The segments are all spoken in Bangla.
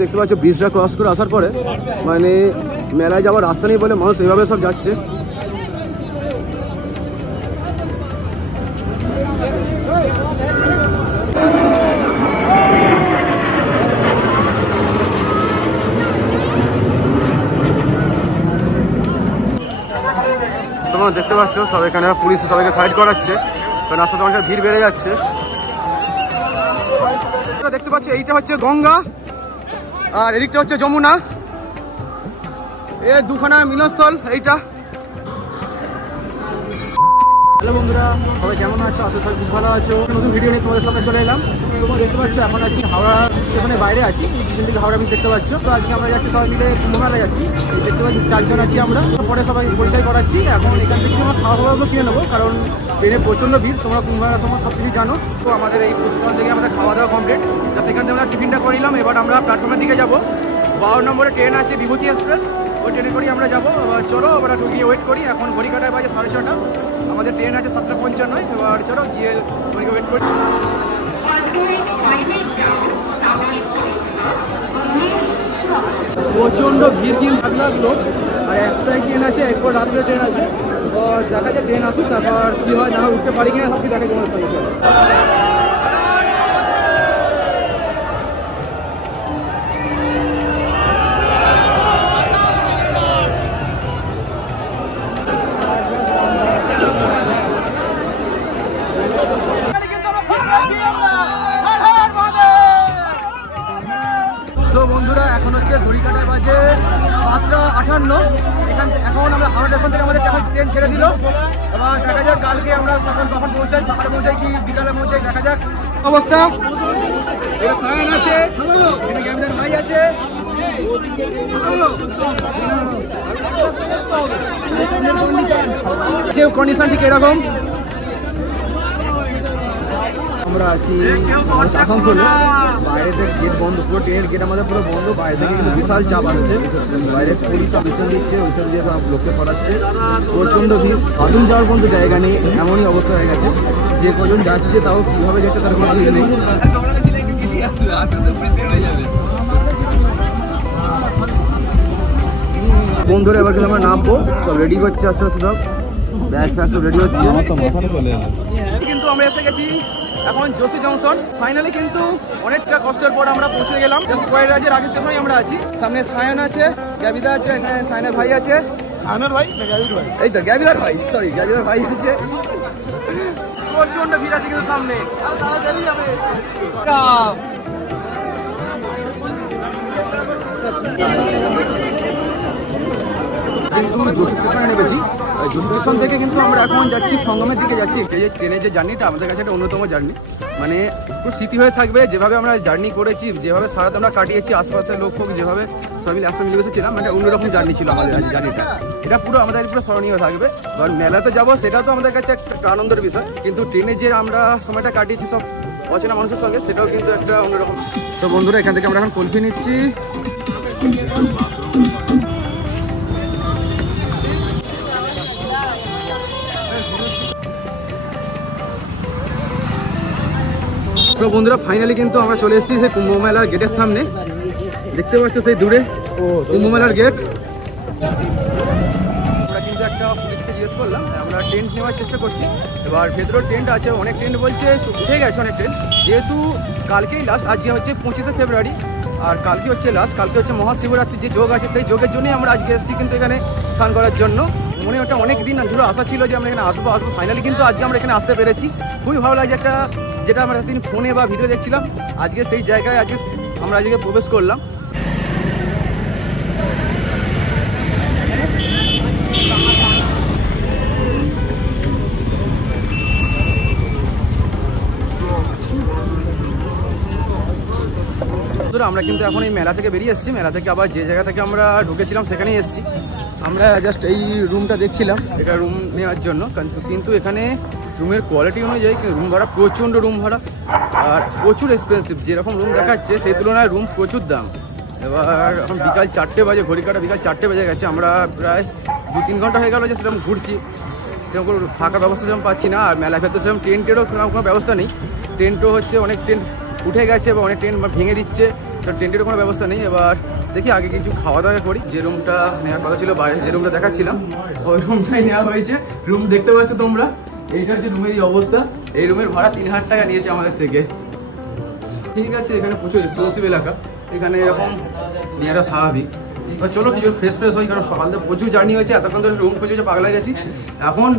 দেখতে পাচ্ছ ব্রিজটা ক্রস করে আসার পরে মানে মেলায় যাওয়ার রাস্তা নেই বলে মানুষ এইভাবে সব যাচ্ছে। দেখতে পাচ্ছ সব এখানে পুলিশ সবাইকে সাইড করাচ্ছে, কারণ আস্তে আস্তে ভিড় বেড়ে যাচ্ছে। দেখতে পাচ্ছ এইটা হচ্ছে গঙ্গা আর এদিকটা হচ্ছে যমুনা, এই দুখানা মিলনস্থল এইটা। হ্যালো বন্ধুরা, সবাই কেমন আছো? আসলে সবাই খুব ভালো আছো। নতুন ভিডিও নিয়ে তোমাদের সামনে চলে এলাম। তোমরা দেখতে পাচ্ছ এখন আছি হাওড়া স্টেশনের বাইরে আছি, কিন্তু হাওড়া ব্রিজ দেখতে পাচ্ছ। তো আজকে আমরা যাচ্ছি সবাই মিলে কুম্ভমেলা যাচ্ছি। দেখতে পাচ্ছি 4 জন আছি আমরা, পরে সবাই পরিচয় করাচ্ছি। এখন এখান থেকে আমরা খাওয়া দাওয়াগুলো কিনে নেবো, কারণ ট্রেনে প্রচণ্ড ভিড়, তোমরা কুম্ভমেলার সময় সব কিছু জানো। তো আমাদের এই পুষ্করণ থেকে আমাদের খাওয়া দাওয়া কমপ্লিট, তো সেখান থেকে আমরা টিফিনটা করিলাম। এবার আমরা প্ল্যাটফর্মের দিকে যাবো। 12 নম্বরে ট্রেন আছে বিভূতি এক্সপ্রেস, ওই ট্রেনে করেই আমরা যাবো। চলো আমরা একটু গিয়ে ওয়েট করি। এখন ঘড়ি কাটায় বাজে 6:30, আমাদের ট্রেন আছে 7:55। এবার চলো গিয়ে ঘড়িকে ওয়েট করি। প্রচণ্ড ভিড় কিন্তু লাগলো, আর একটাই ট্রেন আছে, এরপর রাত্রে ট্রেন আছে। তো দেখা যায় ট্রেন আসুক, তারপর কী হয় না উঠতে পারি কিনা সব কিছু দেখা তোমার সঙ্গে। তো বন্ধুরা এখন হচ্ছে ঘড়ি কাটায় বাজে 7:58। এখন আমরা হাওড়া স্টেশন থেকে আমাদের ট্রেন ছেড়ে দিল। এবার দেখা যাক কালকে আমরা সকাল কখন পৌঁছাই, সকালে পৌঁছাই কি বিকালে পৌঁছাই, দেখা যাক অবস্থা। সায়ন আছে, এখানে গ্যামদার ভাই আছে। কন্ডিশন ঠিক এরকম। আমরা আছি আসানসোলে, বাইরে থেকে গেট বন্ধ, পুরো ট্রেনের গেট আমাদের পুরো বন্ধ। বাইরে থেকে কিন্তু বিশাল চাপ আসছে, বাইরে পুলিশ সব মিশন দিচ্ছে, ওইসব দিয়ে সব লোককে সরাচ্ছে। প্রচণ্ড ভিড়, বাথরুম যাওয়ার পর্যন্ত জায়গা নেই, এমনই অবস্থা হয়ে গেছে। যে কজন যাচ্ছে তাও কীভাবে যাচ্ছে তার কোনো ঠিক নেই। বন্ধুরা এবার কিন্তু আমরা নামবো, সব রেডি করছে আস্তে আস্তে, সব ব্যাগ ফ্যাগ সব রেডি হচ্ছে। কিন্তু আমরা এসে গেছি এখন যোশী জংশন। ফাইনালি কিন্তু অনেকটা কষ্টের পর আমরা পৌঁছে গেলাম। জাস্ট কয়েক রাজ্যের আগে স্টেশনে আমরা আছি। সামনে সায়ন আছে, গ্যাবিদা আছে, এখানে সায়নের ভাই আছে, এই তো গ্যাবিদার ভাই, সরি গ্যাবিদার ভাই আছে। প্রচন্ড ভিড় আছে কিন্তু সামনে। কিন্তু যোশী স্টেশনে নেমেছি। যোশী স্টেশন থেকে কিন্তু আমরা এখন যাচ্ছি সঙ্গমের দিকে যাচ্ছি। এই যে ট্রেনের যে জার্নিটা আমাদের কাছে একটা অন্যতম জার্নি, মানে খুব স্মৃতি হয়ে থাকবে। যেভাবে আমরা জার্নি করেছি, যেভাবে সারাত আমরা কাটিয়েছি, আশপাশের লোক ফোক যেভাবে সবাই মিলে একসঙ্গে মিলে বসেছিলাম, মানে অন্যরকম জার্নি ছিল আমাদের আজ জার্নিটা। এটা পুরো আমাদের পুরো স্মরণীয় থাকবে। কারণ মেলাতে যাবো সেটাও তো আমাদের কাছে একটা আনন্দের বিষয়, কিন্তু ট্রেনে যে আমরা সময়টা কাটিয়েছি সব অচেনা মানুষের সঙ্গে, সেটাও কিন্তু একটা অন্যরকম। তো বন্ধুরা এখান থেকে আমরা এখন কুলফি নিচ্ছি। তো বন্ধুরা ফাইনালি কিন্তু আমরা চলে এসেছি সেই কুম্ভ মেলার গেটের সামনে। দেখতে পাচ্ছ সেই দূরে কুম্ভ মেলার গেট। আমরা কিন্তু একটা পুলিশকে জিজ্ঞেস করলাম, আমরা টেন্ট নেওয়ার চেষ্টা করছি। এবার ভেতরের টেন্ট আছে, অনেক টেন্ট বলছে উঠে গেছে অনেক টেন্ট, যেহেতু কালকেই লাস্ট, আজকে হচ্ছে 25শে ফেব্রুয়ারি, আর কালকে হচ্ছে লাস্ট। কালকে হচ্ছে মহাশিবরাত্রি যে যোগ আছে, সেই যোগের জন্যই আমরা আজকে এসেছি কিন্তু এখানে স্নান করার জন্য। মনে ওটা অনেক দিন ধরে আশা ছিল যে আমরা এখানে আসবো। ফাইনালি কিন্তু আজকে আমরা এখানে আসতে পেরেছি। খুবই ভালো লাগছে, একটা যেটা আমরা এতদিন ফোনে বা ভিডিও দেখছিলাম, আজকে সেই জায়গায় আজকে আমরা আজকে প্রবেশ করলাম। আমরা কিন্তু এখন এই মেলা থেকে বেরিয়ে এসেছি। মেলা থেকে আবার যে জায়গা থেকে আমরা ঢুকেছিলাম সেখানেই এসেছি। আমরা জাস্ট এই রুমটা দেখছিলাম, এটা রুম নেওয়ার জন্য, কিন্তু এখানে রুমের কোয়ালিটি অনুযায়ী রুম ভাড়া প্রচণ্ড, রুম ভাড়া আর প্রচুর এক্সপেন্সিভ। যেরকম রুম দেখাচ্ছে সেই তুলনায় রুম প্রচুর দাম। এবার এখন বিকাল 4টে বাজে, ঘড়ি কাটা বিকাল 4টে বেজে গেছে। আমরা প্রায় 2-3 ঘন্টা হয়ে গেল যে সেরকম ঘুরছি, সেরকম থাকার ব্যবস্থা সেরকম পাচ্ছি না। আর মেলা ফেরতে সেরকম টেন্টেরও কোনো ব্যবস্থা নেই। টেন্টও হচ্ছে অনেক টেন্ট উঠে গেছে এবং অনেক ট্রেন ভেঙে দিচ্ছে, তো ট্রেনটিরও কোনো ব্যবস্থা নেই। এবার দেখি আগে কিছু খাওয়া দাওয়া করি। যে রুমটা নেওয়ার কথা ছিল বাইরে, যে রুমটা দেখাচ্ছিলাম ওই রুমটাই নেওয়া হয়েছে। রুম দেখতে পাচ্ছ তোমরা, এইটার যে রুমের অবস্থা, এই রুমের ভাড়া 3000 টাকা নিয়েছে আমাদের থেকে। ঠিক আছে, এখানে প্রচুর এক্সক্লুসিভ এলাকা, এখানে এরকম নেওয়াটা স্বাভাবিক। এবার চলো কিছু ফ্রেশ হই, কারণ সকাল থেকে প্রচুর জার্নি হয়েছে, এতক্ষণ ধরে রুম খুঁজে পাগলা গেছি। এখন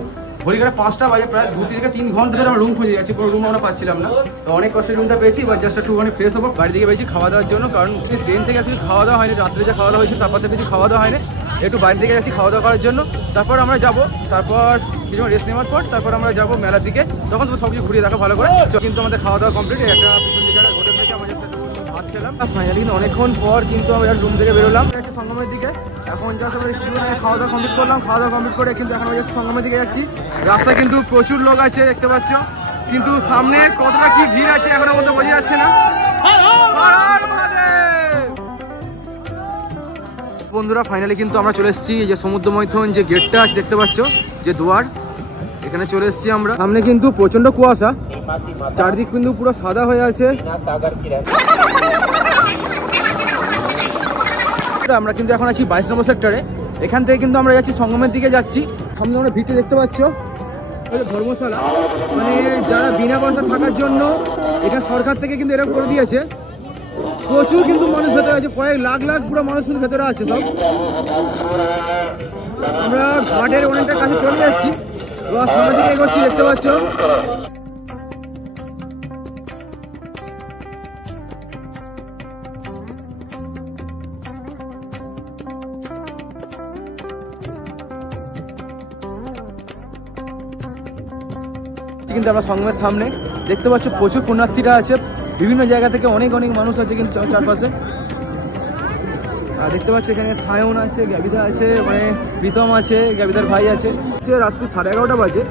ঘড়িঘাটে 5টা বাজে, প্রায় 2 থেকে 3 ঘন্টা ধরে আমরা রুম খুঁজে যাচ্ছি, কোনো রুম আমরা পাচ্ছিলাম না। তো অনেক কষ্টের রুমটা পেয়েছি। এবার জাস্ট একটুখানি ফ্রেশ হবো, বাড়ি থেকে পেয়েছি খাওয়া দাওয়ার জন্য, কারণ ট্রেন থেকে কিছু খাওয়া দাওয়া হয়নি, রাত্রে যে খাওয়া দাওয়া হয়েছে তারপর থেকে কিছু খাওয়া দাওয়া হয়নি। একটু বাড়ি থেকে যাচ্ছি খাওয়া দাওয়া করার জন্য, তারপর আমরা যাবো, তারপর কিছু রেস্ট নেওয়ার পর তারপর আমরা যাবো মেলার দিকে, তখন তো সব কিছু ঘুরিয়ে দেখা ভালো করে। কিন্তু আমাদের খাওয়া দাওয়া কমপ্লিট, একটা পিছন দিকে হোটেল থেকে আমাদের ভাত খেলাম। ফাইনালি কিন্তু অনেকক্ষণ পর কিন্তু আমরা রুম থেকে বেরোলাম সঙ্গমের দিকে। এখন যা সবাই খাওয়া দাওয়া কমপ্লিট করলাম, খাওয়া দাওয়া কমপ্লিট করে কিন্তু এখন সঙ্গমের দিকে যাচ্ছি। রাস্তায় কিন্তু প্রচুর লোক আছে দেখতে পাচ্ছ, কিন্তু সামনে কতটা কি ভিড় আছে এখনো মধ্যে বোঝা যাচ্ছে না। বন্ধুরা ফাইনালি কিন্তু আমরা চলে এসেছি যে সমুদ্র মৈথন যে গেটটা আছে দেখতে পাচ্ছ, যে দুয়ার, এখানে চলে এসেছি আমরা। সামনে কিন্তু প্রচন্ড কুয়াশা, চারদিক কিন্তু পুরো সাদা হয়ে আছে। আমরা কিন্তু এখন আছি 22 নম্বর সেক্টরে, এখান থেকে কিন্তু আমরা যাচ্ছি সঙ্গমের দিকে যাচ্ছি। সামনে আমরা ভিড়টা দেখতে পাচ্ছ, ধর্মশালা, মানে যারা বিনা পয়সা থাকার জন্য এটা সরকার থেকে কিন্তু এরকম করে দিয়েছে। প্রচুর কিন্তু মানুষ ভেতরে আছে, কয়েক লাখ লাখ পুরো মানুষ কিন্তু ভেতরে আছে সব। আমরা ঘাটের অনেকটা কাছে চলে যাচ্ছি, সামনের দিকে এগোচ্ছি দেখতে পাচ্ছ। কিন্তু আমরা সঙ্গমের সামনে দেখতে পাচ্ছ প্রচুর পুণ্যার্থীরা আছে, বিভিন্ন জায়গা থেকে অনেক মানুষ আছে কিন্তু চারপাশে। আর দেখতে পাচ্ছ এখানে সায়ন আছে, গ্যাবিদা আছে, মানে প্রীতম আছে, গ্যাবিদার ভাই আছে। রাত্রি 11:30 বাজে,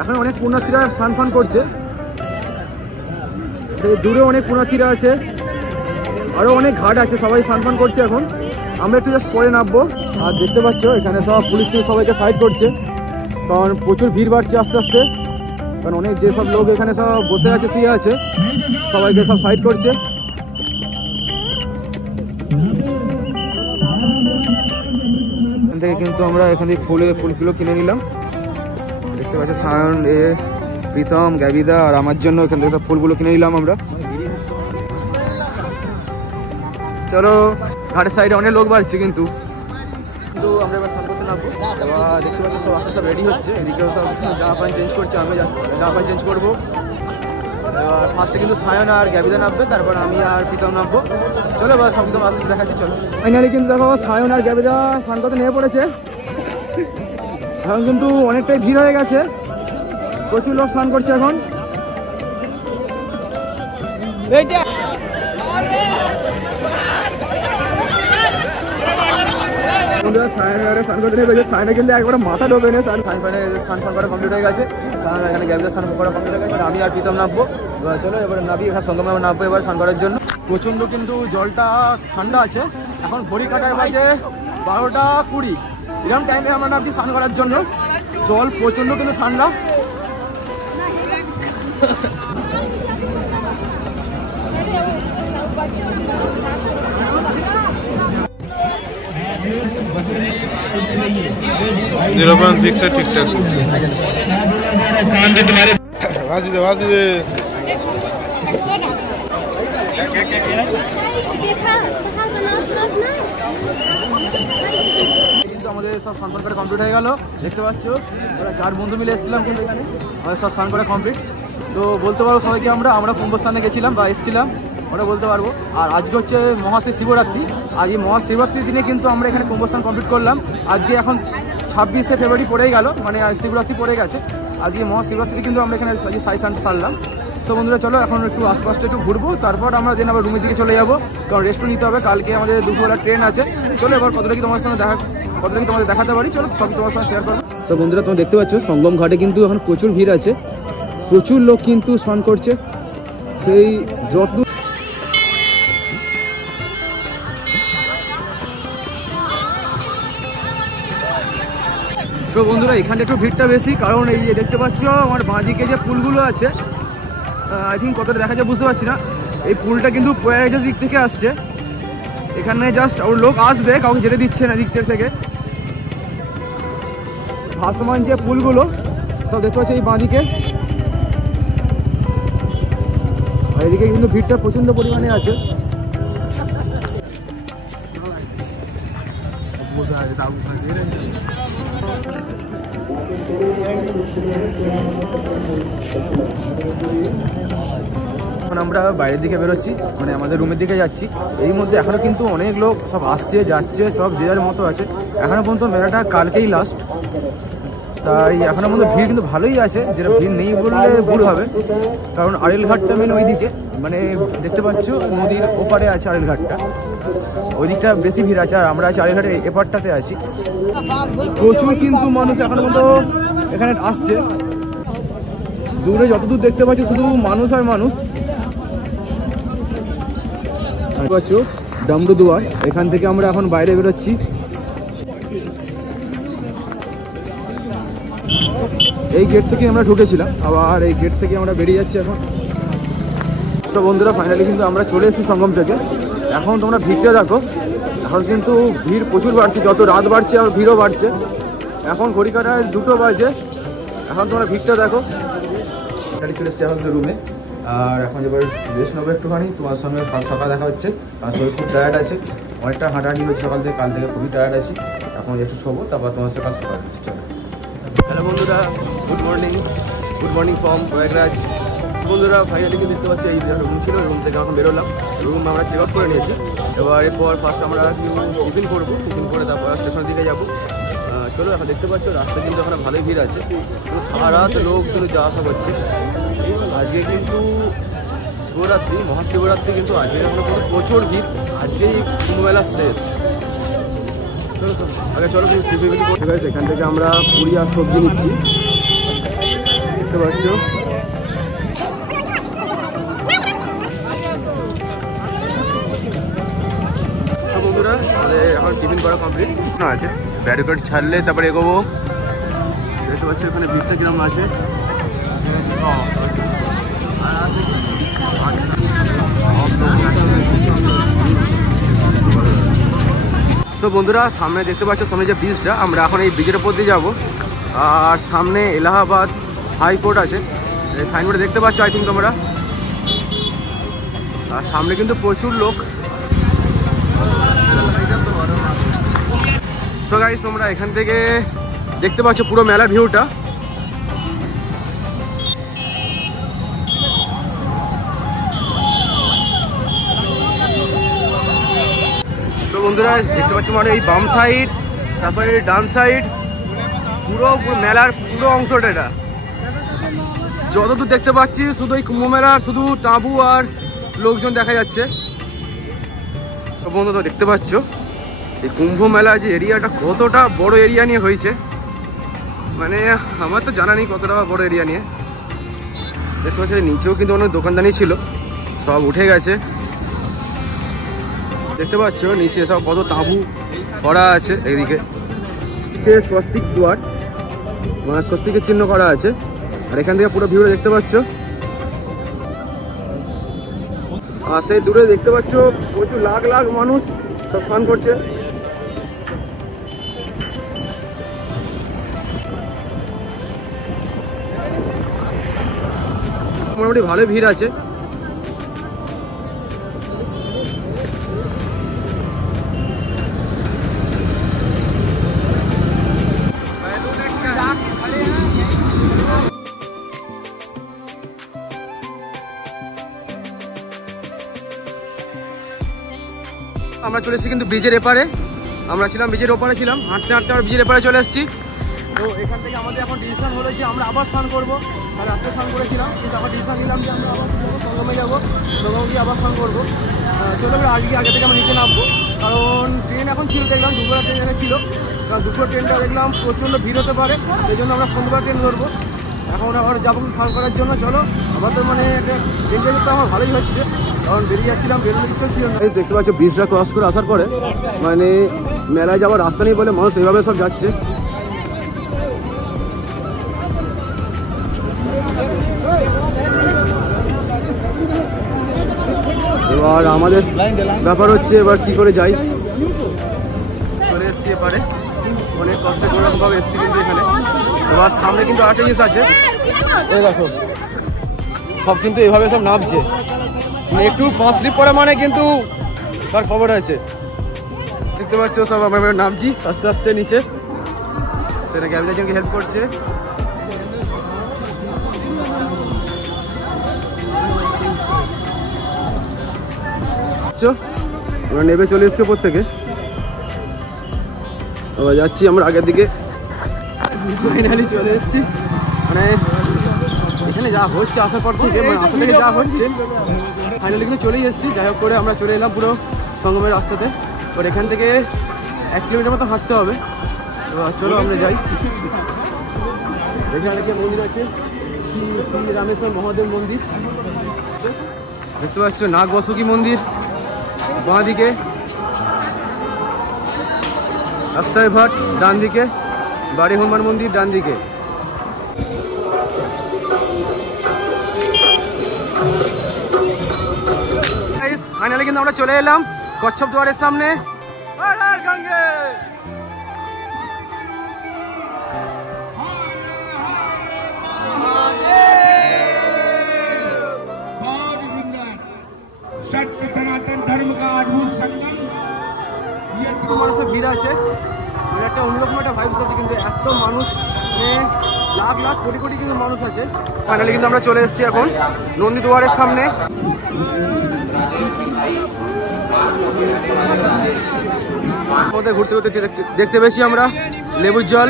এখন অনেক পুণ্যার্থীরা স্নান ফান করছে, সেই দূরে অনেক পুণ্যার্থীরা আছে, আরো অনেক ঘাট আছে, সবাই স্নান ফান করছে। এখন আমরা একটু জাস্ট পরে নামবো। আর দেখতে পাচ্ছ এখানে সব পুলিশ সবাইকে ফাইট করছে, কারণ প্রচুর ভিড় বাড়ছে আস্তে আস্তে, কারণ অনেক যেসব লোক এখানে সব বসে আছে শুয়ে আছে, সবাইকে সব ফাইট করছে। এখান থেকে কিন্তু আমরা এখান থেকে ফুলগুলো কিনে নিলাম, দেখতে পাচ্ছি সায়ন, প্রীতম, গ্যাবিদা আর আমার জন্য এখান থেকে সব ফুলগুলো কিনে নিলাম আমরা। চলো, ঘাটের সাইডে অনেক লোক বাড়ছে কিন্তু আমরা এবার স্নান করতে নামবো। এবার দেখতে পাচ্ছি সব আস্তে সব রেডি হচ্ছে, এদিকেও সব জামা প্যান্ট চেঞ্জ করছে, আমি জামা প্যান্ট চেঞ্জ করবো। এবার ফার্স্টে কিন্তু সায়ন আর গ্যাবিদা নামবে, তারপর আমি আর প্রীতম নামবো। চলো এবার সব কিছু আস্তে দেখাচ্ছি। চলো ফাইনালি কিন্তু দেখো সায়ন আর গ্যাবিদা স্নান করতে নেমে পড়েছে। এখন কিন্তু অনেকটাই ভিড় হয়ে গেছে, প্রচুর লোক স্নান করছে এখন। সায়না কিন্তু একবার মাথা ঢোকে না, স্নান ফান করা কমপ্লিট হয়ে গেছে, এখানে গ্যাবিদার স্নান করা কমপ্লিট হয়ে গেছে, আমি আর প্রীতম নামবো। চলো এবার নাবি, এখানে সঙ্গমে নামবো এবার স্নান করার জন্য। প্রচন্ড কিন্তু জলটা ঠান্ডা আছে, এখন ঘড়ি কাটায় বাজে 12:20, এরকম টাইমে আমরা নামছি স্নান করার জন্য। জল প্রচন্ড কিন্তু ঠান্ডা। ঠিকঠাক কিন্তু আমাদের সব স্নান করা কমপ্লিট হয়ে গেল, দেখতে পাচ্ছ ওরা 4 বন্ধু মিলে এসেছিলাম কিন্তু এখানে আমাদের সব স্নান করা কমপ্লিট। তো বলতে পারবো সবাইকে আমরা কুম্ভস্থানে গেছিলাম বা এসেছিলাম, ওটা বলতে পারবো। আর আজকে হচ্ছে মহাশিবরাত্রি, আজ এই মহাশিবরাত্রির দিনে কিন্তু আমরা এখানে কুম্ভস্থান কমপ্লিট করলাম। আজকে এখন 26শে ফেব্রুয়ারি পড়েই গেল, মানে শিবরাত্রি পড়ে গেছে। আজকে মহাশিবরাত্রি কিন্তু আমরা এখানে সাই সারলাম। তো বন্ধুরা চলো এখন একটু আশপাশটা একটু ঘুরবো, তারপর আমরা দিন আবার রুমের দিকে চলে যাবো, কারণ রেস্টও নিতে হবে, কালকে আমাদের দুপুরবেলা ট্রেন আছে। চলো এবার কতটা কি তোমাদের সঙ্গে দেখাতে পারি, চলো সব তোমার সঙ্গে শেয়ার করবো। তো বন্ধুরা তোমরা দেখতে পাচ্ছ সঙ্গম ঘাটে কিন্তু এখন প্রচুর ভিড় আছে, প্রচুর লোক কিন্তু স্নান করছে। সেই যত তো বন্ধুরা এখানে একটু ভিড়টা বেশি, কারণ এই যে দেখতে পাচ্ছ আমার বাঁদিকে যে পুলগুলো আছে, আই থিঙ্ক কতটা দেখা যায় বুঝতে পারছি না, এই পুলটা কিন্তু প্রয়াগরাজের দিক থেকে আসছে। এখানে জাস্ট ওর লোক আসবে, কাউকে যেতে দিচ্ছে না দিক থেকে। ভাসমান যে পুলগুলো সব দেখতে পাচ্ছি এই বাঁদিকে, আর এদিকে কিন্তু ভিড়টা প্রচন্ড পরিমাণে আছে। এখন আমরা বাইরের দিকে বেরোচ্ছি, মানে আমাদের রুমের দিকে যাচ্ছি। এই মধ্যে এখনো কিন্তু অনেক লোক সব আসছে যাচ্ছে, সব যে যার মতো আছে। এখনো পর্যন্ত মেলাটা কালকেই লাস্ট, তাই এখনো পর্যন্ত ভিড় কিন্তু ভালোই আছে। যেটা ভিড় নেই বললে ভুল হবে, কারণ আড়েল ঘাটটা মেন ওই দিকে, মানে দেখতে পাচ্ছ নদীর ওপারে আছে আড়েল ঘাটটা, ওই দিকটা বেশি ভিড় আছে। আর আমরা আছি আড়েল ঘাটের এপারটাতে আছি। প্রচুর কিন্তু মানুষ এখনো পর্যন্ত এখানে আসছে। দূরে যতদূর দেখতে পাচ্ছি শুধু মানুষ আর মানুষ। ডামরু দুয়ার, এখান থেকে আমরা এখন বাইরে বেরোচ্ছি। এই গেট থেকে আমরা ঢুকেছিলাম, আবার এই গেট থেকে আমরা বেরিয়ে যাচ্ছি এখন। তো বন্ধুরা ফাইনালি কিন্তু আমরা চলে এসেছি সঙ্গম থেকে। এখন তোমরা ভিড়টা দেখো, এখন কিন্তু ভিড় প্রচুর বাড়ছে, যত রাত বাড়ছে আর ভিড়ও বাড়ছে। এখন ঘড়ি কাটায় 2টো বাজে। এখন তোমরা ভিড়টা দেখো। গাড়ি চলে এসছে এখন রুমে, আর এখন এবার রেস্ট নেবো একটুখানি। তোমার সঙ্গে সকাল দেখা হচ্ছে, আর শরীর খুব টায়ার্ড আছে, অনেকটা হাঁটাহাঁটি হয়েছে সকাল থেকে, কাল থেকে খুবই টায়ার্ড আছি। এখন একটু শোবো, তারপর তোমার সাথে কাল সকাল চলো। হ্যালো বন্ধুরা, গুড মর্নিং ফ্রম প্রয়াগরাজ। বন্ধুরা ফাইনালি কিন্তু দেখতে পাচ্ছি এই রুম ছিল, রুম থেকে এখন বেরোলাম। রুম আমরা চেক আউট করে নিয়েছি। এরপর ফার্স্ট আমরা টিফিন করবো, টিফিন করে তারপর স্টেশনের দিকে যাবো। চলো এখন দেখতে পাচ্ছ রাস্তা কিন্তু ওখানে ভালোই ভিড় আছে, তো সারা রাত লোক কিন্তু যাওয়া আসা করছে। আজকে কিন্তু শিবরাত্রি, মহাশিবরাত্রি, কিন্তু আজকে এখন প্রচুর ভিড়। আজকেই কুম্ভমেলা শেষ। চলো টিফিন ঠিক আছে। এখান থেকে আমরা পুরি আর সবজি নিচ্ছি, দেখতে পাচ্ছ। বন্ধুরা এখন টিফিন করা কমপ্লিট না আছে, ব্যারিকেড ছাড়লে তারপরে এগোবো। দেখতে পাচ্ছি ওখানে ভিড়টা কিরকম আছে। তো বন্ধুরা সামনে দেখতে পাচ্ছ, সামনে যে ব্রিজটা, আমরা এখন এই ব্রিজের উপর দিয়ে যাবো। আর সামনে এলাহাবাদ হাইকোর্ট আছে, সাইনবোর্ডে দেখতে পাচ্ছ আই থিঙ্ক তোমরা। আর সামনে কিন্তু প্রচুর লোক। সো গাইস তোমরা এখান থেকে দেখতে পাচ্ছ পুরো মেলার ভিউটা। তো বন্ধুরা দেখতে পাচ্ছ মানে এই বাম সাইড, তারপরে ডান সাইড, পুরো মেলার পুরো অংশটা এটা। যতদূর দেখতে পাচ্ছি শুধু এই কুম্ভ মেলার শুধু তাঁবু আর লোকজন দেখা যাচ্ছে। তো বন্ধুরা দেখতে পাচ্ছ এই কুম্ভ মেলা যে এরিয়াটা কতটা বড় এরিয়া নিয়ে হয়েছে, মানে আমার তো জানা নেই কতটা বড় এরিয়া নিয়ে। দেখতে পাচ্ছি নিচেও কিন্তু অনেক দোকানদানি ছিল, সব উঠে গেছে। দেখতে পাচ্ছ নিচে সব কত তাঁবু করা আছে। এইদিকে স্বস্তিক দুয়ার, মানে স্বস্তিকের চিহ্ন করা আছে। আর এখান থেকে পুরো ভিউটা দেখতে পাচ্ছ। আর সেই দূরে দেখতে পাচ্ছ প্রচুর লাখ লাখ মানুষ সব স্নান করছে। মোটামুটি ভালো ভিড় আছে। আমরা চলে এসেছি কিন্তু ব্রিজের এপারে। আমরা ছিলাম ব্রিজের ওপারে, ছিলাম হাঁটতে হাঁটতে আমরা ব্রিজের এপারে চলে এসেছি। তো এখান থেকে আমাদের এখন ডিসিশন হলো যে আমরা আবার স্নান করবো। আর রাত্রে স্নান করেছিলাম, কিন্তু আবার ডিসিশন নিলাম যে আমরা আবার সঙ্গমে যাবো, সঙ্গমে গিয়ে আবার স্নান করবো। চলো আগে থেকে আমরা নিচে নামবো, কারণ ট্রেন এখন ছিল, দেখলাম দুপুরের ট্রেন এখানে ছিল। কারণ দুপুরের ট্রেনটা দেখলাম প্রচণ্ড ভিড় হতে পারে, সেই জন্য আমরা সন্ধ্যার ট্রেন ধরবো। এখন আবার যাবো স্নান করার জন্য। চলো আবার তো মানে এনজয় করতে আমার ভালোই হচ্ছে, কারণ বেরিয়ে যাচ্ছিলাম, বেরোনোর ইচ্ছা ছিল না। দেখতে পাচ্ছ ব্রিজটা ক্রস করে আসার পরে মানে মেলায় যাওয়ার রাস্তা নেই বলে মানুষ এইভাবে সব যাচ্ছে। আর আমাদের ব্যাপার হচ্ছে এবার কি করে যাই। চলে এসছি এবারে, অনেক কষ্টে কোনো রকমভাবে এসছি কিন্তু এখানে। এবার সামনে কিন্তু আরেকটা জিনিস আছে, এই দেখো সব কিন্তু এইভাবে সব নামছে, একটু পা স্লিপ পড়ে মানে কিন্তু তার খবর আছে। দেখতে পাচ্ছ সব আমরা নামছি আস্তে আস্তে নিচে, সেটা গ্যাবিজাজনকে হেল্প করছে। আমরা নেমে চলে এসছি ওপর থেকে, আবার যাচ্ছি আমরা আগের দিকে। ফাইনালি চলে এসছি, মানে এখানে যা হচ্ছে আসার পর থেকে, মানে আসার থেকে যা হচ্ছে ফাইনালি কিন্তু চলেই এসেছি। যাই হোক করে আমরা চলে এলাম পুরো সঙ্গমের রাস্তাতে। এবার এখান থেকে 1 কিলোমিটার মতো হাঁটতে হবে। এবার চলো আমরা যাই। এখানে কি মন্দির আছে, শ্রী রামেশ্বর মহাদেব মন্দির দেখতে পাচ্ছ, নাগ বাসুকি মন্দির বাঁ দিকে, অক্ষয় ভাট ডান দিকে, বাড়ি হনুমান মন্দির ডান দিকে। ফাইনালি কিন্তু আমরা চলে এলাম কচ্ছপ দুয়ারের সামনে। सनातन धर्म का अद्भुत संगम। মানুষের ভিড় আছে, একটা অন্যরকম একটা ভাইব আছে, কিন্তু এত মানুষ, মানে লাখ লাখ কোটি কোটি কিন্তু মানুষ আছে। ফাইনালি কিন্তু আমরা চলে এসেছি এখন নন্দী দুয়ারের সামনে। মধ্যে ঘুরতে ঘুরতে দেখতে পেয়েছি আমরা লেবুর জল।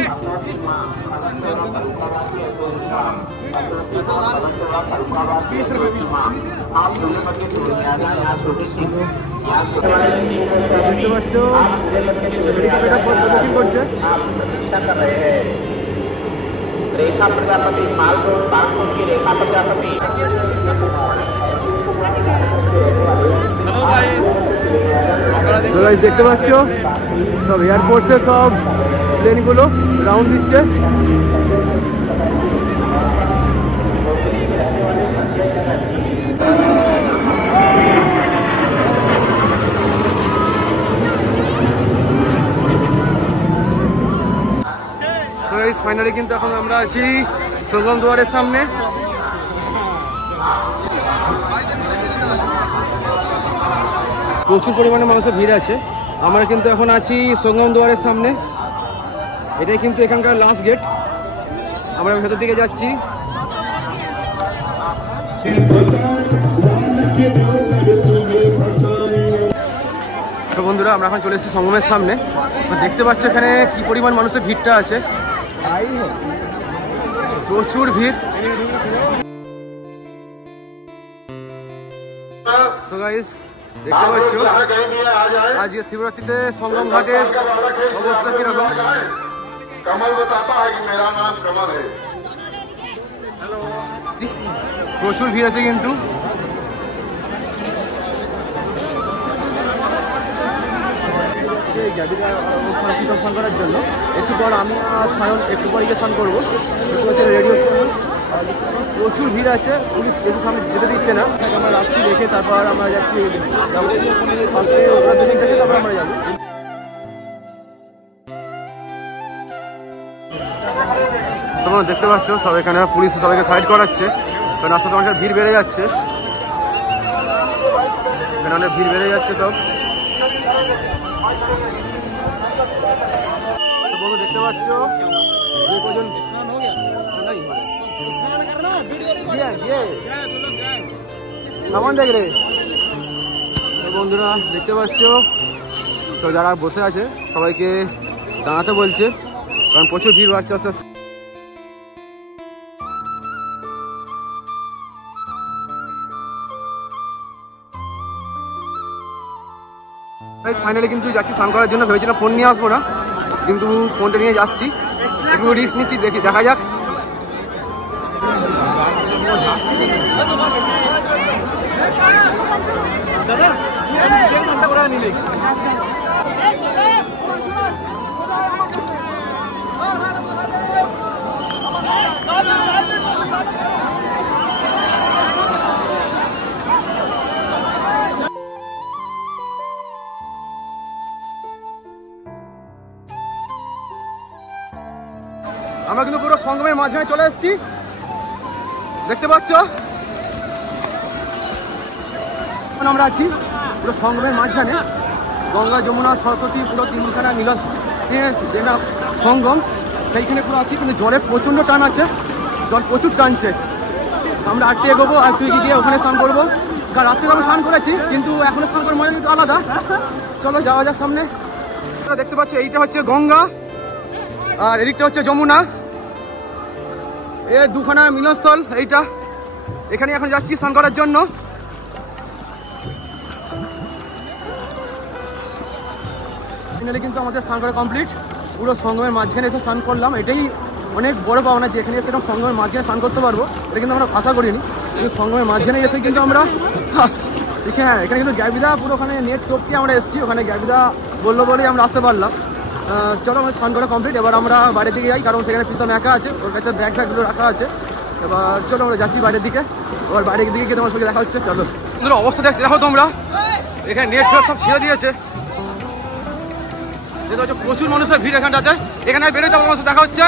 দেখতে পাচ্ছ করছে रेखा प्रजापति माल रोड कानपुर की रेखा प्रजापति। দেখতে পাচ্ছ সব এয়ারপোর্টে সব প্লেনগুলো রাউন্ড দিচ্ছে। ফাইনালি কিন্তু এখন আমরা আছি সঙ্গম দুয়ারের সামনে। প্রচুর পরিমাণে মানুষের ভিড় আছে। আমরা কিন্তু এখন আছি সঙ্গম দুয়ারের সামনে, এটাই কিন্তু এখানকার লাস্ট গেট। আমরা ভেতর দিকে যাচ্ছি। তো বন্ধুরা আমরা এখন চলে এসেছি সঙ্গমের সামনে। দেখতে পাচ্ছ এখানে কি পরিমাণ মানুষের ভিড়টা আছে, প্রচুর ভিড়। সো গাইস দেখতে পাচ্ছ আজকে শিবরাত্রিতে সঙ্গম ঘাটের অবস্থা কিরকম। প্রচুর ভিড় আছে কিন্তু। স্নান করার জন্য একটু পর আমি সায়ন একটু পরে গিয়ে স্নান করবো, রেডি হচ্ছে। প্রচুর ভিড় আছে, পুলিশ বেশি সামনে যেতে দিচ্ছে না। আমরা রাত্রি দেখে তারপর আমরা যাচ্ছি, যাবো ওরা দুদিন দেখে তারপর আমরা যাবো। দেখতে পাচ্ছ সব এখানে পুলিশ সবাইকে সাইড করাচ্ছে, কারণ আস্তে আস্তে অনেকটা ভিড় বেড়ে যাচ্ছে। এখানে অনেক ভিড় বেড়ে যাচ্ছে সব। দেখতে পাচ্ছ কজন সামান দেখ রে বন্ধুরা। দেখতে পাচ্ছ তো যারা বসে আছে সবাইকে দাঁড়াতে বলছে, কারণ প্রচুর ভিড় বাড়ছে আস্তে আস্তে। ফাইনালি কিন্তু যাচ্ছি স্নান করার জন্য। ভেবেছিলাম ফোন নিয়ে আসবো না, কিন্তু ফোনটা নিয়ে যাচ্ছি, একটু রিস্ক নিচ্ছি, দেখি দেখা যাক। আমরা কিন্তু পুরো সঙ্গমের মাঝখানে চলে এসেছি, দেখতে পাচ্ছ। এখন আমরা আছি পুরো সঙ্গমের মাঝখানে, গঙ্গা যমুনা সরস্বতী পুরো তিনখানা মিলন যেটা সঙ্গম, সেইখানে পুরো আছি। কিন্তু জলের প্রচণ্ড টান আছে, জল প্রচুর টানছে। আমরা আটকে এগোবো আর তুই গিয়ে ওখানে স্নান করবো। কারণ রাত্রে আমি স্নান করেছি, কিন্তু এখনো স্নান করার মজা একটু আলাদা। চলো যাওয়া যাক সামনে। দেখতে পাচ্ছ এইটা হচ্ছে গঙ্গা আর এদিকটা হচ্ছে যমুনা, এ দুখানা মিলনস্থল। এইটা এখানে এখন যাচ্ছি স্নান করার জন্য। ফাইনালি কিন্তু আমাদের স্নান করা কমপ্লিট। পুরো সঙ্গমের মাঝখানে এসে স্নান করলাম, এটাই অনেক বড় পাওনা যে এখানে এসে এরকম সঙ্গমের মাঝখানে স্নান করতে পারবো। এটা কিন্তু আমরা আশা করিনি, কিন্তু সঙ্গমের মাঝখানে এসে কিন্তু আমরা হ্যাঁ এখানে কিন্তু গ্যাবিদা পুরো ওখানে নেট টপকে আমরা এসেছি, ওখানে গ্যাবিদা বললো বলেই আমরা আসতে পারলাম। চলো আমাদের স্নান করা কমপ্লিট, এবার আমরা বাইরের দিকে যাই, কারণ সেখানে প্রীতম একা আছে, ওর কাছে ব্যাগ ট্যাগগুলো রাখা আছে। এবার চলো আমরা যাচ্ছি বাইরের দিকে, এবার বাইরের দিকে গিয়ে তোমার সঙ্গে দেখা হচ্ছে। চলো অবস্থা দেখো তোমরা, এখানে নেট ফেট সব ছেড়ে দিয়েছে, যেটা হচ্ছে প্রচুর মানুষের ভিড় এখানটাতে। এখানে বেরোতে যাবো, মানুষ দেখা হচ্ছে।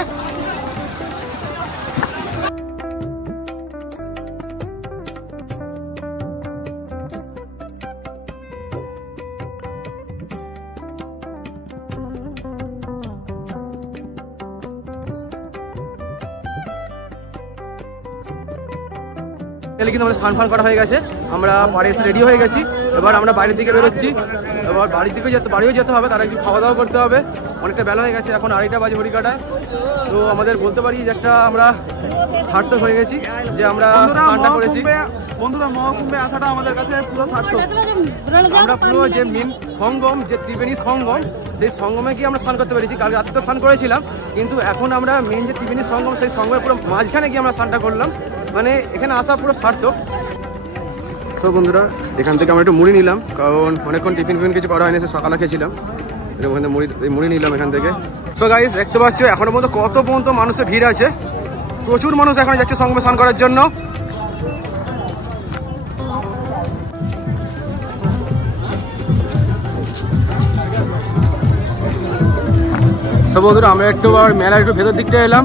কিন্তু আমাদের স্নান ফান করা হয়ে গেছে, আমরা বাড়ি এসে রেডি হয়ে গেছি। এবার আমরা বাইরের দিকে বেরোচ্ছি, এবার বাড়ির দিকে বাড়িও যেতে হবে, তারা একটু খাওয়া দাওয়া করতে হবে। অনেকটা বেলা হয়ে গেছে, এখন 2:30 বাজে হরিকাটায়। তো আমাদের বলতে পারি যে একটা আমরা সার্থক হয়ে গেছি যে আমরা স্নানটা করেছি। বন্ধুরা, মহাকুম্ভে আসাটা আমাদের কাছে পুরো সার্থক। আমরা পুরো যে মেন সঙ্গম, যে ত্রিবেণী সঙ্গম, সেই সঙ্গমে গিয়ে আমরা স্নান করতে পেরেছি। কাল রাতে তো স্নান করেছিলাম, কিন্তু এখন আমরা মেন যে ত্রিবেণী সঙ্গম, সেই সঙ্গমের পুরো মাঝখানে গিয়ে আমরা স্নানটা করলাম। মানে এখানে আসা পুরো সার্থক। সব বন্ধুরা, এখান থেকে আমরা একটু মুড়ি নিলাম, কারণ অনেকক্ষণ টিফিন ফিফিন কিছু করা হয়নি, সকালে খেয়েছিলাম। ওখানে মুড়ি নিলাম এখান থেকে। সো গাইস, দেখতে পাচ্ছ এখনো পর্যন্ত কত পর্যন্ত মানুষের ভিড় আছে, প্রচুর মানুষ এখন যাচ্ছে সঙ্গমে স্নান করার জন্য। সব বন্ধুরা, আমরা একটু আবার মেলার একটু ভেতর দিকটা এলাম।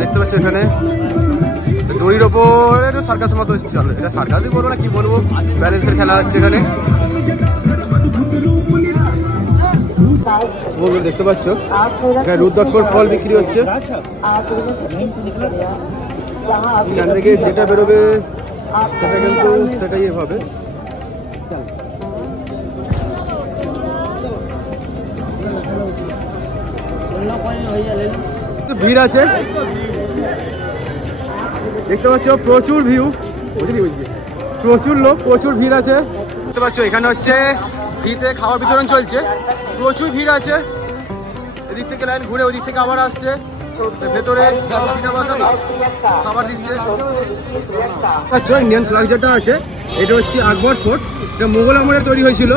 দেখতে পাচ্ছ এখানে দড়ির ওপর একটু সার্কাসের মতো চলো, এটা সার্কাসই বলবো না কি বলবো, ব্যালেন্সের খেলা হচ্ছে এখানে। দেখতে পাচ্ছ এখানে রুদ্রাক্ষর ফল বিক্রি হচ্ছে। এখান থেকে যেটা বেরোবে সেটা কিন্তু সেটাই হবে। ভিড় আছে, দেখতে পাচ্ছ প্রচুর ভিউ, প্রচুর লোক, প্রচুর ভিড় আছে। দেখতে পাচ্ছ এখানে হচ্ছে ফ্রিতে খাবার বিতরণ চলছে, প্রচুর ভিড় আছে। এদিক থেকে লাইন ঘুরে ওদিক থেকে আবার আসছে, ভেতরে খাবার দিচ্ছে। আচ্ছা, ইন্ডিয়ান ফ্ল্যাগ যেটা আছে এটা হচ্ছে আকবর ফোর্ট, এটা মুঘল আমলে তৈরি হয়েছিল।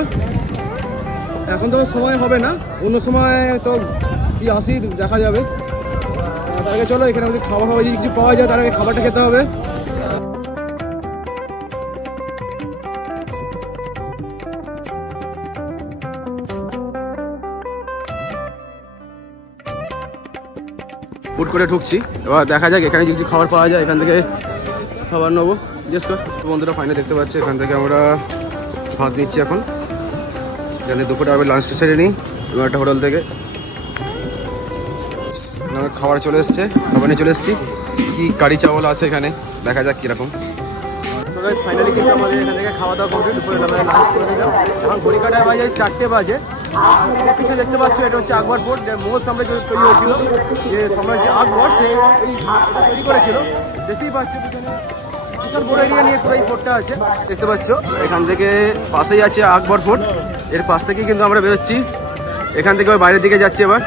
এখন তো সময় হবে না, অন্য সময় তো আসি দেখা যাবে। তার আগে চলো এখানে খাবার ফাবার যদি কিছু পাওয়া যায়, তার আগে খাবারটা খেতে হবে। ফুড করে ঢুকছি, এবার দেখা যাক এখানে যদি কিছু খাবার পাওয়া যায়, এখান থেকে খাবার নেবো। জিজ্ঞেস কর বন্ধুরা, ফাইনালি দেখতে পাচ্ছি এখান থেকে আমরা ভাত নিচ্ছি এখন। এখানে দুপুরে আমি লাঞ্চটা সেরে নিই এবং একটা হোটেল থেকে খাবার চলে এসছে, খাবার নিয়ে চলে এসেছি। কি কারি চাওয়াল আছে এখানে, দেখা যাক কীরকম। ফাইনালি কিন্তু আমাদের এখান থেকে খাওয়া দাওয়া কমপ্লিট, দুপুরে লাঞ্চ করে নিলাম। এখন ঘড়িকাটায় বাজে 4টে বাজে। পিছনে দেখতে পাচ্ছ এটা হচ্ছে আকবর ফোর্ট, মোগল সাম্রাজ্য তৈরি হয়েছিল, যে সাম্রাজ্য আকবর সে তৈরি করেছিল। দেখতেই পাচ্ছ বিশাল বড় এরিয়া নিয়ে পুরো এই ফোর্টটা আছে। দেখতে পাচ্ছ এখান থেকে পাশেই আছে আকবর ফোর্ট, এর পাশ থেকেই কিন্তু আমরা বেরোচ্ছি। এখান থেকে বাইরের দিকে যাচ্ছি এবার।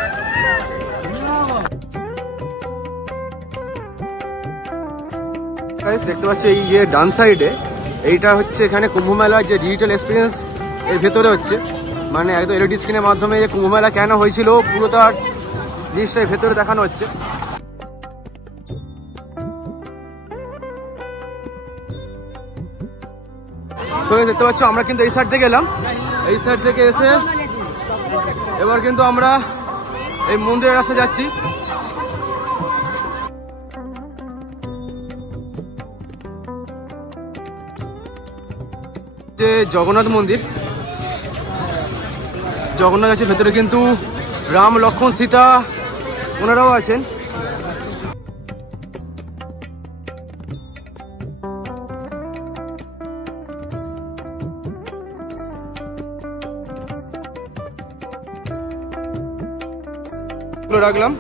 দেখতে পাচ্ছ এই যে ডান সাইডে, এইটা হচ্ছে এখানে কুম্ভমেলার যে ডিজিটাল এক্সপিরিয়েন্স এর ভেতরে হচ্ছে, মানে একদম এলইডি স্ক্রিনের মাধ্যমে যে কুম্ভমেলা কেন হয়েছিল পুরো তার জিনিসটা ভেতরে দেখানো হচ্ছে। দেখতে পাচ্ছ আমরা কিন্তু এই সাইড থেকে এলাম, এই সাইড থেকে এসে এবার কিন্তু আমরা এই মন্দিরের রাস্তা যাচ্ছি। যে জগন্নাথ মন্দির, জগন্নাথ আছে ভেতরে, কিন্তু রাম লক্ষ্মণ সীতা ওনারাও আছেন। রাখলাম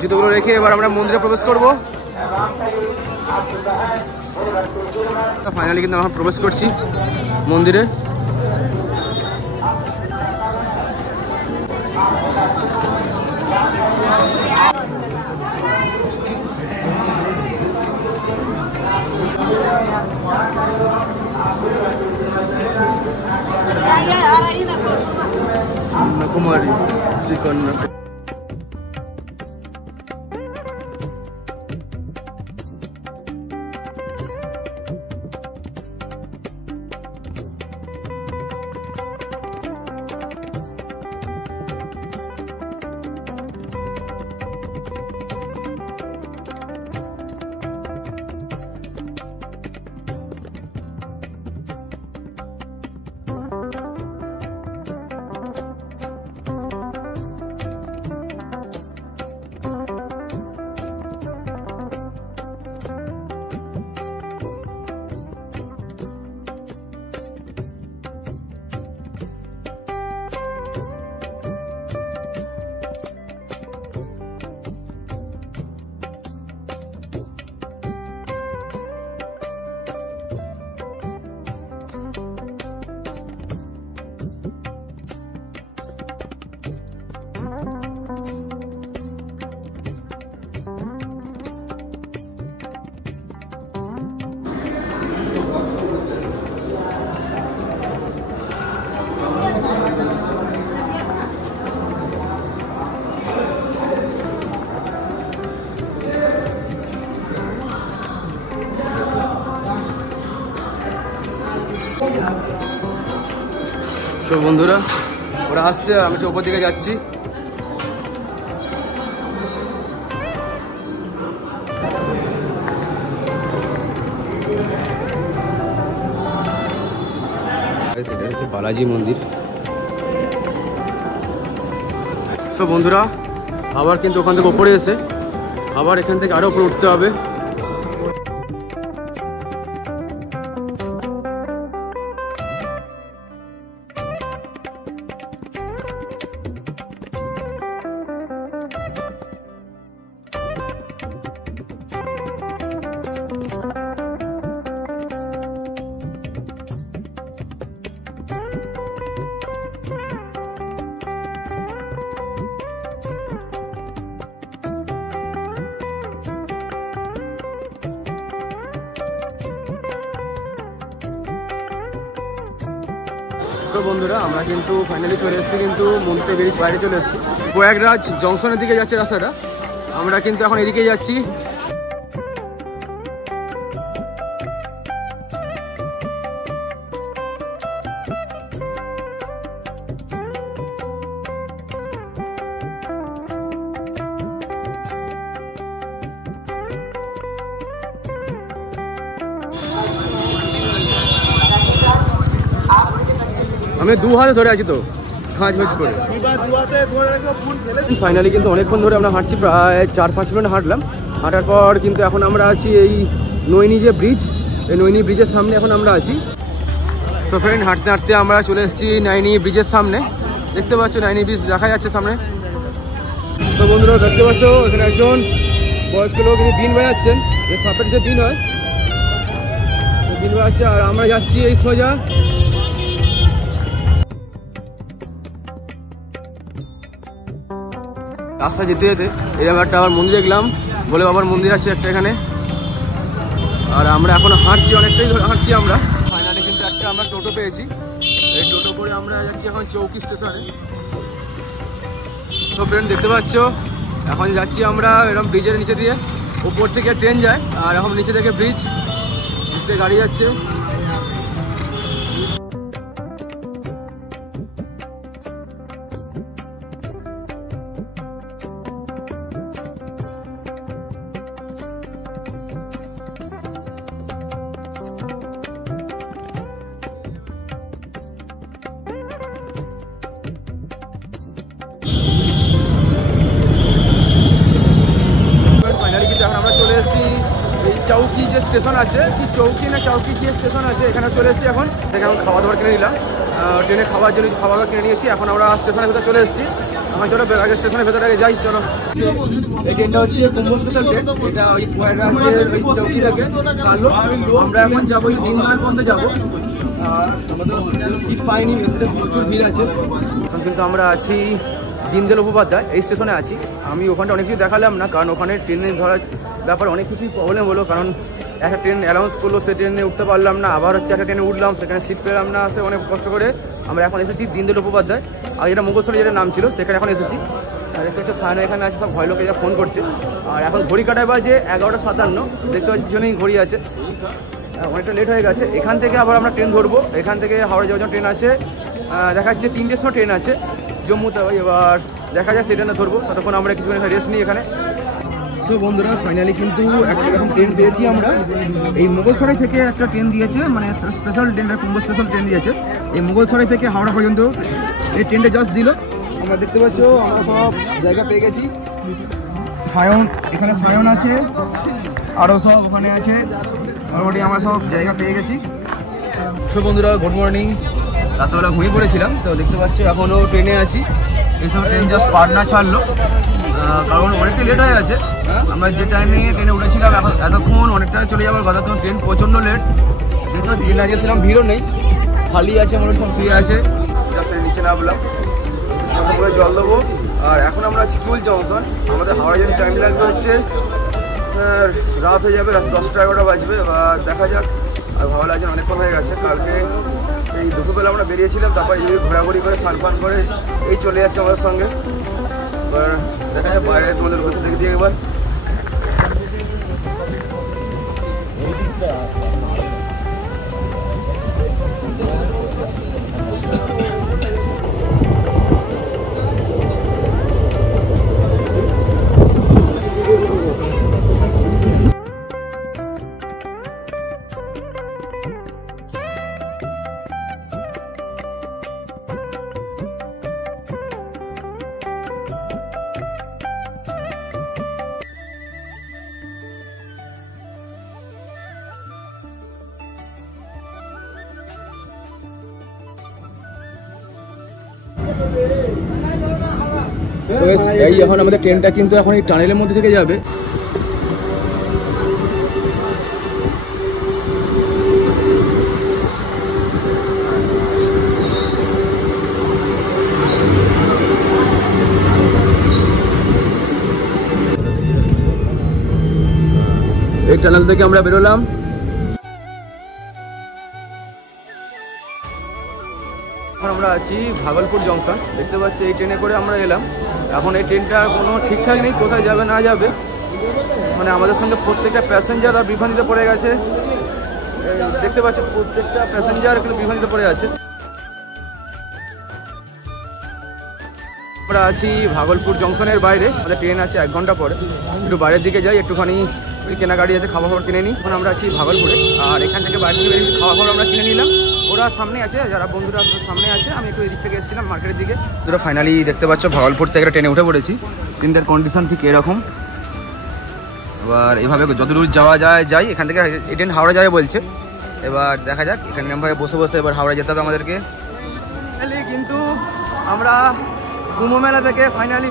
জুতোগুলো রেখে এবার আমরা মন্দিরে প্রবেশ করব। ফাইনালি কিন্তু আমরা প্রবেশ করছি মন্দিরে। কুমারী শ্রীকন্যা। সব বন্ধুরা ওরা আসছে, আমি একটু ওপর দিকে যাচ্ছি। সেটা হচ্ছে বালাজি মন্দির। সব বন্ধুরা আবার কিন্তু ওখান থেকে ওপরে এসে আবার এখান থেকে আরো উপরে উঠতে হবে। তো বন্ধুরা আমরা কিন্তু ফাইনালি চলে এসেছি, কিন্তু মন্দির বেরিয়ে বাইরে চলে এসেছি। প্রয়াগরাজ জংশনের দিকে যাচ্ছে রাস্তাটা, আমরা কিন্তু এখন এদিকে যাচ্ছি। আমি দু হাতে ধরে আছি তো খাঁজ ভাজ করে। ফাইনালি কিন্তু অনেকক্ষণ ধরে আমরা হাঁটছি, প্রায় 4-5 মিনিট হাঁটলাম। হাঁটার পর কিন্তু এখন আমরা আছি এই নৈনি যে ব্রিজ, এই নৈনি ব্রিজের সামনে এখন আমরা আছি। সো ফ্রেন্ড, হাঁটতে হাঁটতে আমরা চলে এসেছি নৈনি ব্রিজের সামনে। দেখতে পাচ্ছ নৈনি ব্রিজ দেখা যাচ্ছে সামনে। তো বন্ধুরা দেখতে পাচ্ছ এখানে একজন বয়স্ক লোক ইনি বিন বাজাচ্ছেন, যে সাপের যে বিন হয় বিন বাজাচ্ছে। আর আমরা যাচ্ছি এই সোজা রাস্তা যেতে যেতে এরকম একটা আবার মন্দির দেখলাম, বলে বাবার মন্দির আছে একটা এখানে। আর আমরা এখন হাঁটছি, অনেকটাই হাঁটছি আমরা। ফাইনালি কিন্তু একটা আমরা টোটো পেয়েছি, এই টোটো করে আমরা যাচ্ছি এখন চৌকি স্টেশনে। তো ফ্রেন্ড দেখতে পাচ্ছ এখন যাচ্ছি আমরা এরকম ব্রিজের নিচে দিয়ে, উপর থেকে ট্রেন যায় আর এখন নিচে থেকে ব্রিজ থেকে গাড়ি যাচ্ছে। চৌকি যে স্টেশন আছে, কি চৌকি না চৌকি যে স্টেশন আছে, এখানে চলে এসেছি। এখন খাওয়া দাওয়া কিনে নিলাম, ট্রেনে খাওয়ার জন্য খাওয়া দাওয়া কিনে নিয়েছি। এখন আমরা স্টেশনের ভেতরে চলে এসেছি। এখন চলো আগে স্টেশনের ভেতরে আগে যাই, চলো। এই ট্রেনটা হচ্ছে কুম্ভ স্পেশাল ট্রেন। এটা ওই ওই চৌকি থেকে ছাড়লো। আমরা এখন যাবো ওই দিনদয়াল পর্যন্ত যাবো। আর আমাদের সিট পাইনি, ভেতরে প্রচুর ভিড় আছে। এখন কিন্তু আমরা আছি দীনদয়াল উপাধ্যায় এই স্টেশনে আছি। আমি ওখানটা অনেক কিছু দেখালাম না, কারণ ওখানে ট্রেনে ধরার ব্যাপারে অনেক কিছুই প্রবলেম হলো। কারণ একটা ট্রেন অ্যানাউন্স করলো, সে ট্রেনে উঠতে পারলাম না। আবার হচ্ছে একটা ট্রেনে উঠলাম, সেখানে সিট পেলাম না, সে অনেক কষ্ট করে আমরা এখন এসেছি দীনদয়াল উপাধ্যায়। আর যেটা মুগলসরাই যেটা নাম ছিল, সেখানে এখন এসেছি। আর দেখতে হচ্ছে সায়না এখানে আছে, সব ভয় লোকে যা ফোন করছে। আর এখন ঘড়ি কাটায় বাজে 11:57। দেখতে পাচ্ছি জন্যই ঘড়ি আছে, অনেকটা লেট হয়ে গেছে। এখান থেকে আবার আমরা ট্রেন ধরবো। এখান থেকে হাওড়া যাওয়ার জন্য ট্রেন আছে, দেখা যাচ্ছে 3টের সময় ট্রেন আছে জম্মুতে। এবার দেখা যায় সেটা না ধরবো, ততক্ষণ আমরা কিছুক্ষণ রেস্ট নিই এখানে। তো বন্ধুরা ফাইনালি কিন্তু একটা এরকম ট্রেন পেয়েছি আমরা। এই মুগলসরাই থেকে একটা ট্রেন দিয়েছে, মানে স্পেশাল ট্রেনটা কুম্ভ স্পেশাল ট্রেন দিয়েছে। এই মুগলসরাই থেকে হাওড়া পর্যন্ত এই ট্রেনটা জাস্ট দিল। আমরা দেখতে পাচ্ছ আমরা সব জায়গা পেয়ে গেছি। সায়ন, এখানে সায়ন আছে, আরও সব ওখানে আছে। মোটামুটি আমরা সব জায়গা পেয়ে গেছি। তো বন্ধুরা গুড মর্নিং। রাতবেলা ঘুমিয়ে পড়েছিলাম, তো দেখতে পাচ্ছ এখনও ট্রেনে আছি। এইসব ট্রেন জাস্ট পাটনা ছাড়লো, কারণ অনেকটা লেট হয়ে গেছে। আমরা যে টাইমে ট্রেনে উঠেছিলাম এখন এতক্ষণ অনেকটা চলে যাওয়ার কথা, তখন ট্রেন প্রচণ্ড লেট। যেহেতু ট্রেনে গেছিলাম ভিড়ও নেই, খালি আছে, মোটামুটি সব ফ্রি আছে। জাস্ট নিচে নামলাম, করে জল দেবো। আর এখন আমরা আছি কুল জংশন। আমাদের হাওড়া যেতে টাইম লাগবে হচ্ছে রাত হয়ে যাবে, রাত 10টা-11টা বাজবে। এবার দেখা যাক। আর ভালো লাগছে, অনেকক্ষণ হয়ে গেছে। কালকে এই দুপুরবেলা আমরা বেরিয়েছিলাম, তারপর এই ঘোরাঘুরি করে স্নান ফান করে এই চলে যাচ্ছে আমাদের সঙ্গে। এবার দেখা যাক বাইরে তোমাদের বসে দেখে দিয়ে এবার। এই এখন আমাদের ট্রেনটা কিন্তু এখন এই টানেলের মধ্যে থেকে যাবে। এই টানেল থেকে আমরা বেরোলাম। এখন আমরা আছি ভাগলপুর জংশন। দেখতে পাচ্ছি এই ট্রেনে করে আমরা এলাম। এখন এই ট্রেনটা কোনো ঠিকঠাক নেই, কোথায় যাবে না যাবে। মানে আমাদের সঙ্গে প্রত্যেকটা প্যাসেঞ্জার আর বিভ্রান্তিতে পড়ে গেছে। দেখতে পাচ্ছি প্রত্যেকটা প্যাসেঞ্জার কিন্তু বিভ্রান্তিতে পড়ে আছে। আমরা আছি ভাগলপুর জংশনের বাইরে, আমাদের ট্রেন আছে 1 ঘন্টা পরে। একটু বাইরের দিকে যাই, একটুখানি কেনাকাটি আছে, খাবার খাবার কিনে নিই। এখন আমরা আছি ভাগলপুরে। আর এখান থেকে বাইরে থেকে খাওয়া খাবার আমরা কিনে নিলাম। ওরা সামনে আছে, যারা বন্ধুরা সামনে আছে, আমি একটু এদিক থেকে এসেছিলাম মার্কেটের দিকে। তোরা ফাইনালি দেখতে পাচ্ছ ভাগলপুর থেকে একটা ট্রেনে উঠে পড়েছি। ট্রেনটার কন্ডিশন ঠিক এরকম। এবার এইভাবে যতদূর যাওয়া যায় যাই। এখান থেকে এই ট্রেন হাওড়া যাবে বলছে। এবার দেখা যাক, এখানে আমরা বসে বসে এবার হাওড়া যেতে হবে আমাদেরকে। ফাইনালি কিন্তু আমরা কুম্ভ মেলা থেকে ফাইনালি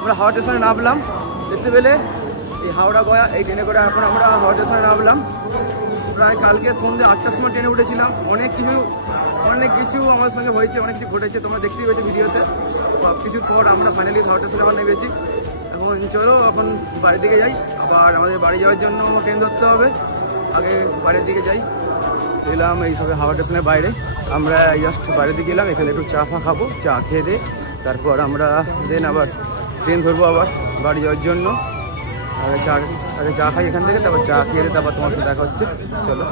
আমরা হাওড়া স্টেশনে নামলাম। দেখতে পেলে এই হাওড়া গয়া এই ট্রেনে করে এখন আমরা হাওড়া স্টেশনে নামলাম। প্রায় কালকে সন্ধ্যে 8টার সময় ট্রেনে উঠেছিলাম। অনেক কিছু আমার সঙ্গে হয়েছে, অনেক কিছু ঘটেছে, তোমরা দেখতেই পেয়েছো ভিডিওতে। সব কিছুর পর আমরা ফাইনালি হাওড়া স্টেশনে আবার নেমেছি। এখন চলো এখন বাড়ির দিকে যাই। আবার আমাদের বাড়ি যাওয়ার জন্য ট্রেন ধরতে হবে। আগে বাড়ির দিকে যাই। এলাম এই সবে হাওড়া স্টেশনের বাইরে। আমরা জাস্ট বাইরের দিকে এলাম, এখানে একটু চা ফা খাবো। চা খেয়ে দিয়ে তারপর আমরা দেন আবার ট্রেন ধরবো আবার বাড়ি যাওয়ার জন্য। আগে চা খাই এখান থেকে, তারপর চা খেয়ে দিয়ে তারপর তোমার সাথে দেখা হচ্ছে। চলো।